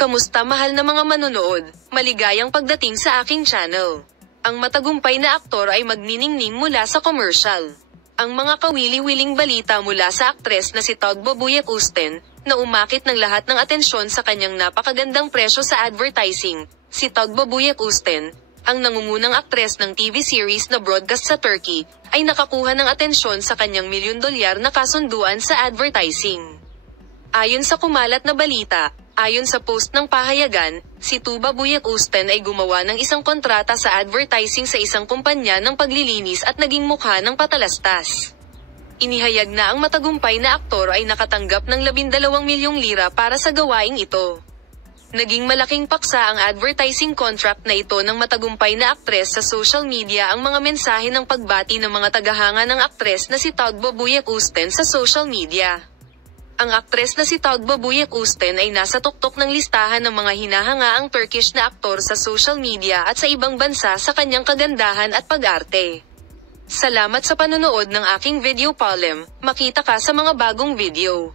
Kamusta mahal na mga manonood? Maligayang pagdating sa aking channel. Ang matagumpay na aktor ay magniningning mula sa commercial. Ang mga kawili-wiling balita mula sa aktres na si Tugbo Buyak-Usten, na umakit ng lahat ng atensyon sa kanyang napakagandang presyo sa advertising. Si Tugbo Buyak-Usten, ang nangungunang aktres ng TV series na broadcast sa Turkey, ay nakakuha ng atensyon sa kanyang $1,000,000 na kasunduan sa advertising. Ayon sa kumalat na balita, ayon sa post ng pahayagan, si Tuba Buyak-Usten ay gumawa ng isang kontrata sa advertising sa isang kumpanya ng paglilinis at naging mukha ng patalastas. Inihayag na ang matagumpay na aktor ay nakatanggap ng 12 milyong lira para sa gawaing ito. Naging malaking paksa ang advertising contract na ito ng matagumpay na aktres sa social media ang mga mensahe ng pagbati ng mga tagahanga ng aktres na si Tugbo Buyak-Usten sa social media. Ang aktres na si Tugbo Buyak-Usten ay nasa tuktok ng listahan ng mga hinahangaang Turkish na aktor sa social media at sa ibang bansa sa kanyang kagandahan at pag-arte. Salamat sa panonood ng aking video Palem, makita ka sa mga bagong video.